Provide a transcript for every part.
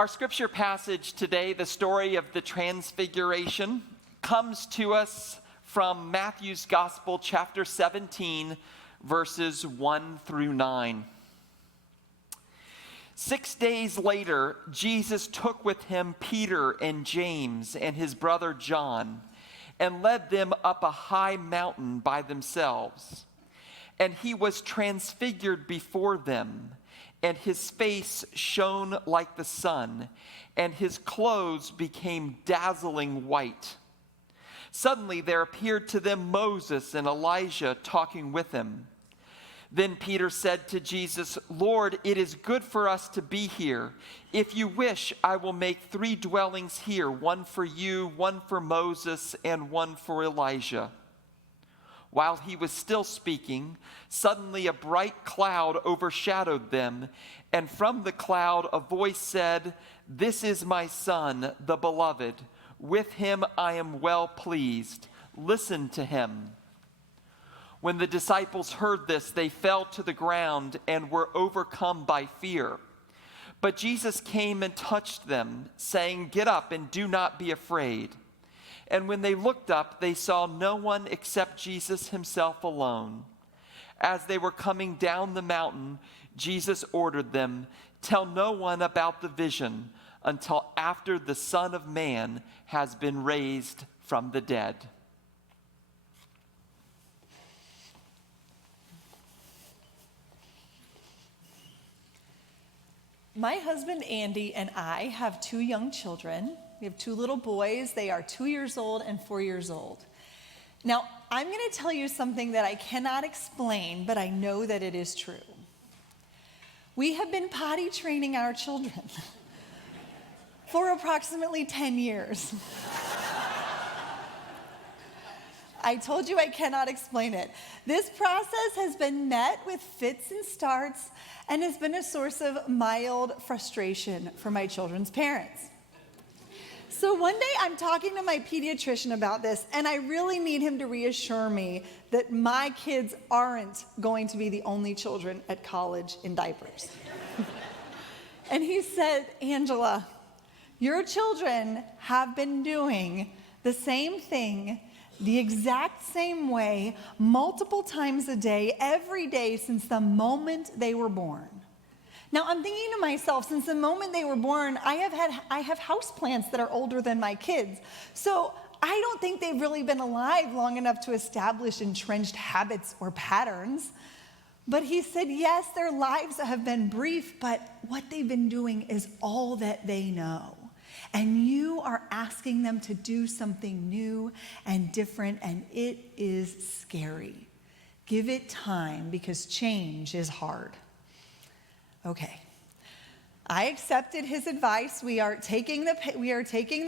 Our scripture passage today, the story of the Transfiguration, comes to us from Matthew's Gospel, chapter 17, verses 1 through 9. 6 days later, Jesus took with him Peter and James and his brother John and led them up a high mountain by themselves. And he was transfigured before them, and his face shone like the sun, and his clothes became dazzling white. Suddenly there appeared to them Moses and Elijah talking with him. Then Peter said to Jesus, "Lord, it is good for us to be here. If you wish, I will make 3 dwellings here, one for you, one for Moses, and one for Elijah." While he was still speaking, suddenly a bright cloud overshadowed them, and from the cloud a voice said, "This is my Son, the beloved. With him I am well pleased. Listen to him." When the disciples heard this, they fell to the ground and were overcome by fear. But Jesus came and touched them, saying, "Get up and do not be afraid." And when they looked up, they saw no one except Jesus himself alone. As they were coming down the mountain, Jesus ordered them, "Tell no one about the vision until after the Son of Man has been raised from the dead." My husband Andy and I have 2 young children. We have 2 little boys. They are 2 years old and 4 years old. Now, I'm going to tell you something that I cannot explain, but I know that it is true. We have been potty training our children for approximately 10 years. I told you I cannot explain it. This process has been met with fits and starts and has been a source of mild frustration for my children's parents. So one day I'm talking to my pediatrician about this, and I really need him to reassure me that my kids aren't going to be the only children at college in diapers. And he said, "Angela, your children have been doing the same thing the exact same way, multiple times a day, every day since the moment they were born." Now I'm thinking to myself, since the moment they were born, I have houseplants that are older than my kids. So I don't think they've really been alive long enough to establish entrenched habits or patterns. But he said, yes, their lives have been brief, but what they've been doing is all that they know. And you are asking them to do something new and different, and it is scary. Give it time, because change is hard. Okay, I accepted his advice. We are taking the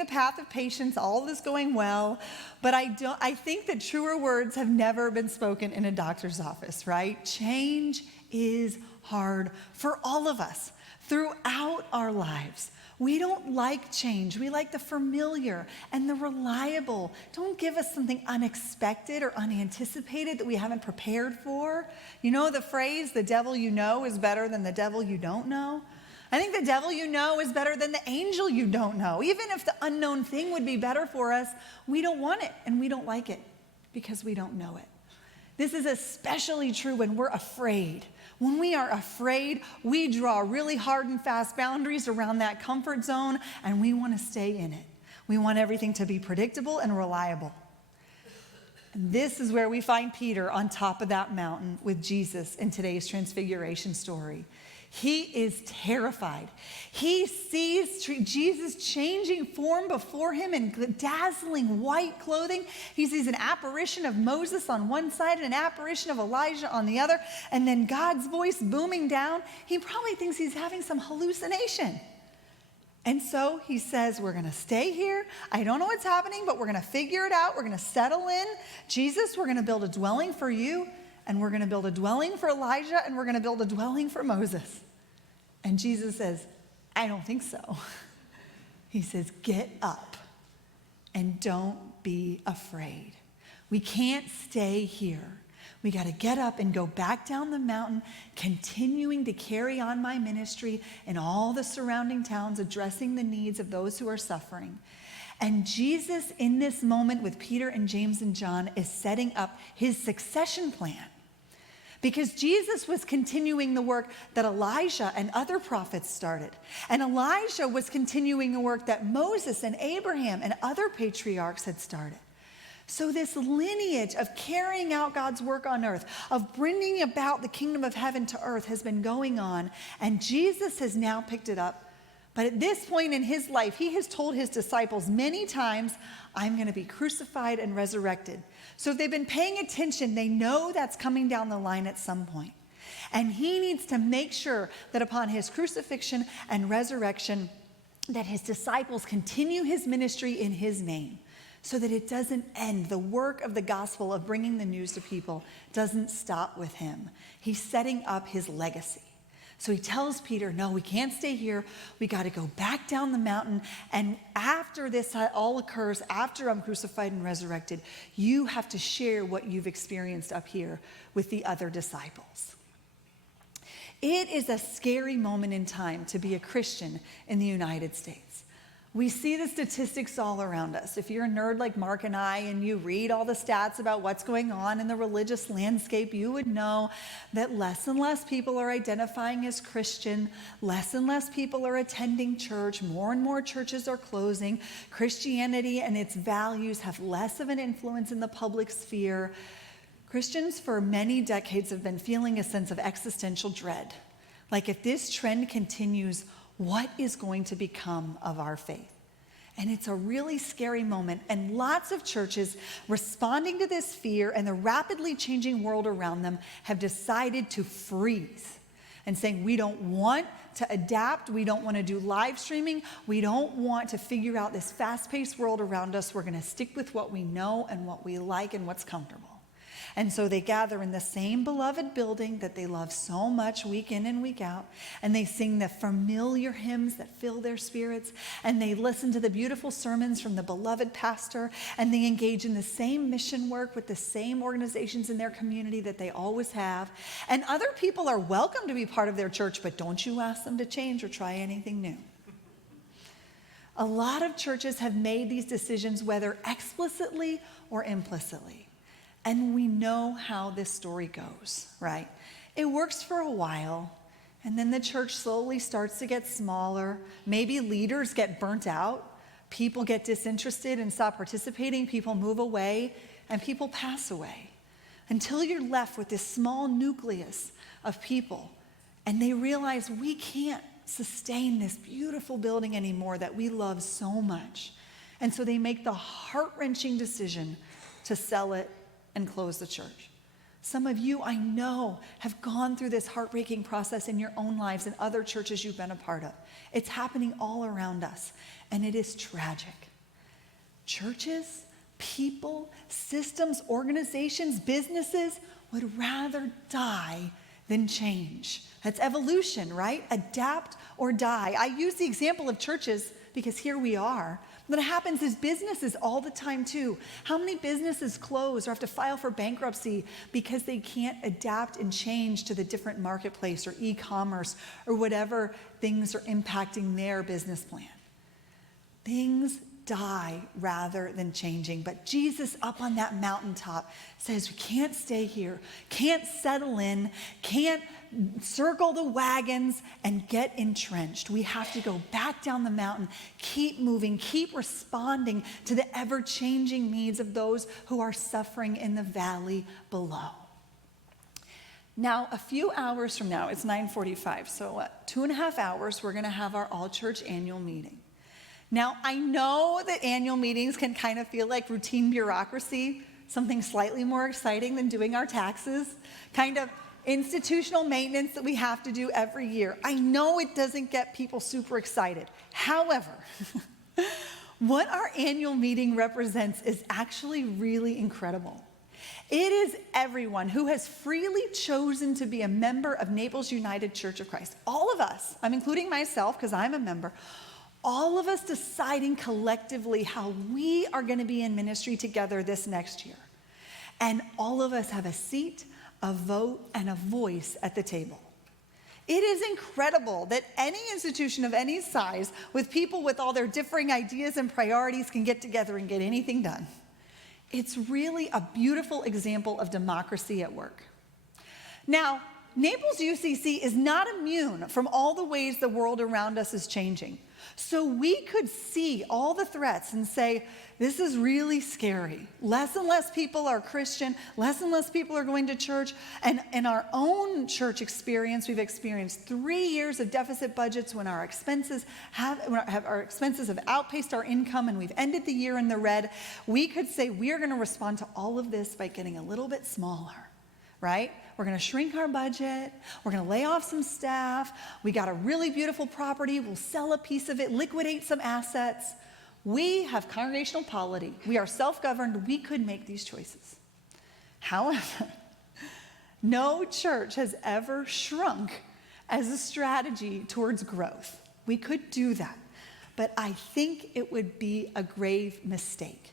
path of patience. All is going well, but I think that truer words have never been spoken in a doctor's office, right? Change is hard for all of us throughout our lives. We don't like change. We like the familiar and the reliable. Don't give us something unexpected or unanticipated that we haven't prepared for. You know the phrase, "The devil you know is better than the devil you don't know"? I think the devil you know is better than the angel you don't know. Even if the unknown thing would be better for us, we don't want it and we don't like it because we don't know it. This is especially true when we're afraid. When we are afraid, we draw really hard and fast boundaries around that comfort zone, and we want to stay in it. We want everything to be predictable and reliable. And this is where we find Peter on top of that mountain with Jesus in today's Transfiguration story. He is terrified. He sees Jesus changing form before him in dazzling white clothing. He sees an apparition of Moses on one side and an apparition of Elijah on the other, and then God's voice booming down. He probably thinks he's having some hallucination. And so he says, "We're going to stay here. I don't know what's happening, but we're going to figure it out. We're going to settle in. Jesus, we're going to build a dwelling for you. And we're going to build a dwelling for Elijah, and we're going to build a dwelling for Moses." And Jesus says, "I don't think so." He says, "Get up and don't be afraid. We can't stay here. We got to get up and go back down the mountain, continuing to carry on my ministry in all the surrounding towns, addressing the needs of those who are suffering. And Jesus, in this moment with Peter and James and John, is setting up his succession plan. Because Jesus was continuing the work that Elijah and other prophets started. And Elijah was continuing the work that Moses and Abraham and other patriarchs had started. So this lineage of carrying out God's work on earth, of bringing about the kingdom of heaven to earth has been going on, and Jesus has now picked it up. But at this point in his life, he has told his disciples many times, I'm going to be crucified and resurrected. So if they've been paying attention, they know that's coming down the line at some point. And he needs to make sure that upon his crucifixion and resurrection, that his disciples continue his ministry in his name, so that it doesn't end. The work of the gospel of bringing the news to people doesn't stop with him. He's setting up his legacy. So he tells Peter, no, we can't stay here. We got to go back down the mountain. And after this all occurs, after I'm crucified and resurrected, you have to share what you've experienced up here with the other disciples. It is a scary moment in time to be a Christian in the United States. We see the statistics all around us. If you're a nerd like Mark and I, and you read all the stats about what's going on in the religious landscape, you would know that less and less people are identifying as Christian, less and less people are attending church, more and more churches are closing. Christianity and its values have less of an influence in the public sphere. Christians for many decades have been feeling a sense of existential dread. Like, if this trend continues, what is going to become of our faith? And it's a really scary moment. And lots of churches responding to this fear and the rapidly changing world around them have decided to freeze and saying, we don't want to adapt. We don't want to do live streaming. We don't want to figure out this fast-paced world around us. We're going to stick with what we know and what we like and what's comfortable. And so they gather in the same beloved building that they love so much week in and week out, and they sing the familiar hymns that fill their spirits, and they listen to the beautiful sermons from the beloved pastor, and they engage in the same mission work with the same organizations in their community that they always have. And other people are welcome to be part of their church, but don't you ask them to change or try anything new. A lot of churches have made these decisions, whether explicitly or implicitly. And we know how this story goes, right? It works for a while, and then the church slowly starts to get smaller. Maybe leaders get burnt out. People get disinterested and stop participating. People move away, and people pass away. Until you're left with this small nucleus of people, and they realize we can't sustain this beautiful building anymore that we love so much. And so they make the heart-wrenching decision to sell it and close the church. Some of you, I know, have gone through this heartbreaking process in your own lives and other churches you've been a part of. It's happening all around us, and it is tragic. Churches, people, systems, organizations, businesses would rather die than change. That's evolution, right? Adapt or die. I use the example of churches because here we are. What happens is businesses all the time too. How many businesses close or have to file for bankruptcy because they can't adapt and change to the different marketplace or e-commerce or whatever things are impacting their business plan? Things die rather than changing. But Jesus up on that mountaintop says we can't stay here, can't settle in, can't circle the wagons and get entrenched. We have to go back down the mountain, keep moving, keep responding to the ever-changing needs of those who are suffering in the valley below. Now, a few hours from now, it's 9:45, so 2.5 hours, we're going to have our all-church annual meeting. Now, I know that annual meetings can kind of feel like routine bureaucracy, something slightly more exciting than doing our taxes, kind of institutional maintenance that we have to do every year. I know it doesn't get people super excited. However, what our annual meeting represents is actually really incredible. It is everyone who has freely chosen to be a member of Naples United Church of Christ. All of us, I'm including myself because I'm a member, all of us deciding collectively how we are going to be in ministry together this next year. And all of us have a seat a vote, and a voice at the table. It is incredible that any institution of any size with people with all their differing ideas and priorities can get together and get anything done. It's really a beautiful example of democracy at work. Now, Naples UCC is not immune from all the ways the world around us is changing. So we could see all the threats and say, this is really scary. Less and less people are Christian, less and less people are going to church. And in our own church experience, we've experienced 3 years of deficit budgets when our expenses have outpaced our income and we've ended the year in the red. We could say we are going to respond to all of this by getting a little bit smaller, right? We're going to shrink our budget. We're going to lay off some staff. We got a really beautiful property. We'll sell a piece of it, liquidate some assets. We have congregational polity. We are self-governed. We could make these choices. However, no church has ever shrunk as a strategy towards growth. We could do that, but I think it would be a grave mistake.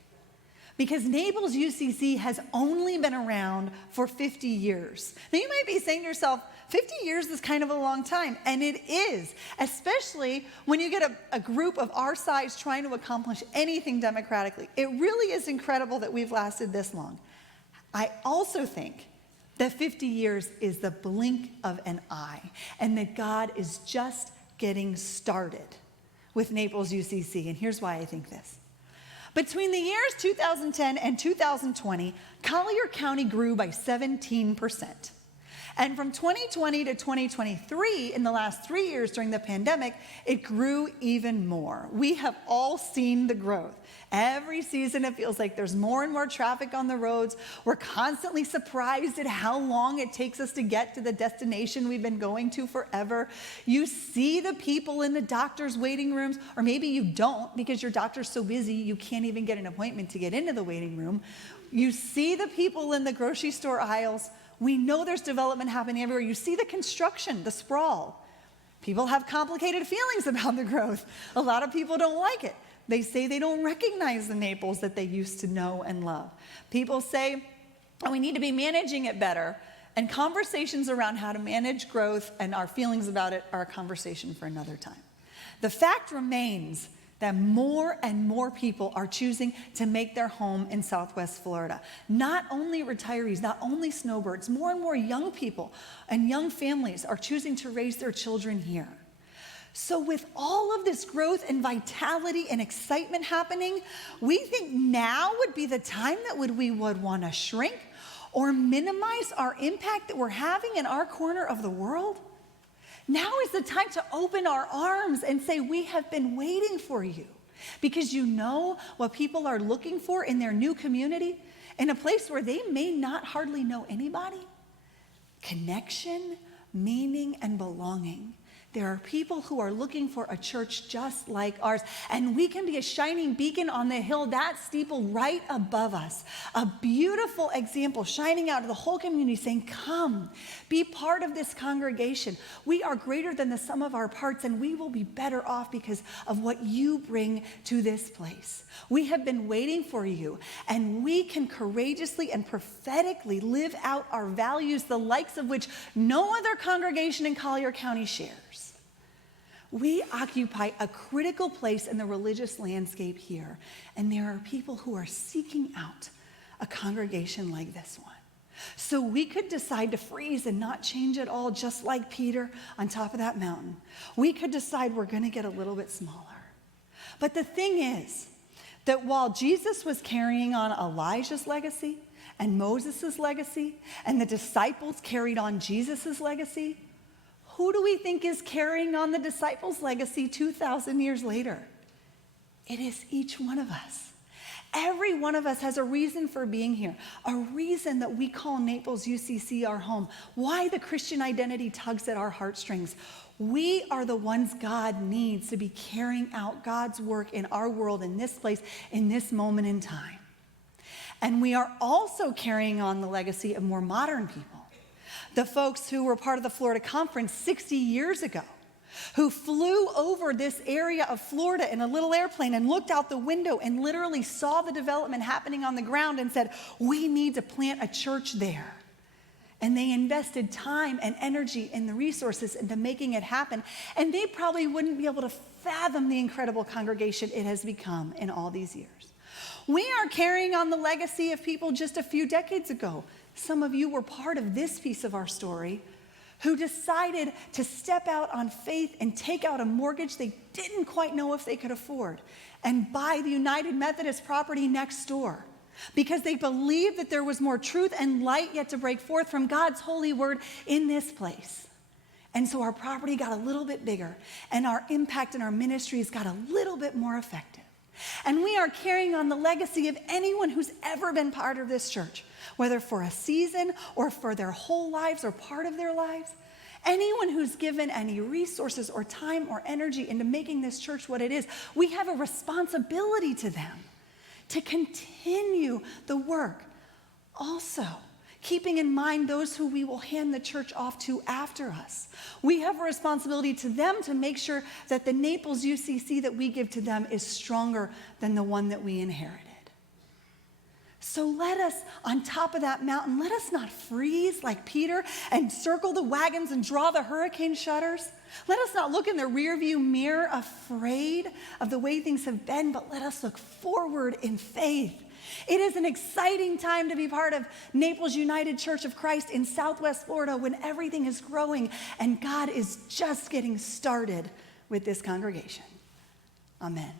Because Naples UCC has only been around for 50 years. Now you might be saying to yourself, 50 years is kind of a long time, and it is, especially when you get a group of our size trying to accomplish anything democratically. It really is incredible that we've lasted this long. I also think that 50 years is the blink of an eye, and that God is just getting started with Naples UCC, and here's why I think this. Between the years 2010 and 2020, Collier County grew by 17%. And from 2020 to 2023, in the last 3 years during the pandemic, it grew even more. We have all seen the growth. Every season, it feels like there's more and more traffic on the roads. We're constantly surprised at how long it takes us to get to the destination we've been going to forever. You see the people in the doctor's waiting rooms, or maybe you don't because your doctor's so busy you can't even get an appointment to get into the waiting room. You see the people in the grocery store aisles. We know there's development happening everywhere. You see the construction, the sprawl. People have complicated feelings about the growth. A lot of people don't like it. They say they don't recognize the Naples that they used to know and love. People say, oh, we need to be managing it better. And conversations around how to manage growth and our feelings about it are a conversation for another time. The fact remains that more and more people are choosing to make their home in Southwest Florida. Not only retirees, not only snowbirds, more and more young people and young families are choosing to raise their children here. So with all of this growth and vitality and excitement happening, we think now would be the time that we would want to shrink or minimize our impact that we're having in our corner of the world. Now is the time to open our arms and say, we have been waiting for you, because you know what people are looking for in their new community, in a place where they may not hardly know anybody. Connection, meaning, and belonging. There are people who are looking for a church just like ours, and we can be a shining beacon on the hill, that steeple right above us. A beautiful example shining out to the whole community saying, come, be part of this congregation. We are greater than the sum of our parts, and we will be better off because of what you bring to this place. We have been waiting for you, and we can courageously and prophetically live out our values, the likes of which no other congregation in Collier County shares. We occupy a critical place in the religious landscape here, and there are people who are seeking out a congregation like this one. So we could decide to freeze and not change at all, just like Peter on top of that mountain. We could decide we're going to get a little bit smaller. But the thing is that while Jesus was carrying on Elijah's legacy and Moses' legacy, and the disciples carried on Jesus' legacy, who do we think is carrying on the disciples' legacy 2,000 years later? It is each one of us. Every one of us has a reason for being here, a reason that we call Naples UCC our home, why the Christian identity tugs at our heartstrings. We are the ones God needs to be carrying out God's work in our world, in this place, in this moment in time. And we are also carrying on the legacy of more modern people. The folks who were part of the Florida Conference 60 years ago, who flew over this area of Florida in a little airplane and looked out the window and literally saw the development happening on the ground and said, we need to plant a church there. And they invested time and energy and the resources into making it happen. And they probably wouldn't be able to fathom the incredible congregation it has become in all these years. We are carrying on the legacy of people just a few decades ago. Some of you were part of this piece of our story, who decided to step out on faith and take out a mortgage they didn't quite know if they could afford and buy the United Methodist property next door, because they believed that there was more truth and light yet to break forth from God's holy word in this place. And so our property got a little bit bigger, and our impact and our ministries got a little bit more effective. And we are carrying on the legacy of anyone who's ever been part of this church, whether for a season or for their whole lives or part of their lives. Anyone who's given any resources or time or energy into making this church what it is, we have a responsibility to them to continue the work. Also, keeping in mind those who we will hand the church off to after us. We have a responsibility to them to make sure that the Naples UCC that we give to them is stronger than the one that we inherited. So let us, on top of that mountain, let us not freeze like Peter and circle the wagons and draw the hurricane shutters. Let us not look in the rearview mirror afraid of the way things have been, but let us look forward in faith. It is an exciting time to be part of Naples United Church of Christ in Southwest Florida, when everything is growing and God is just getting started with this congregation. Amen.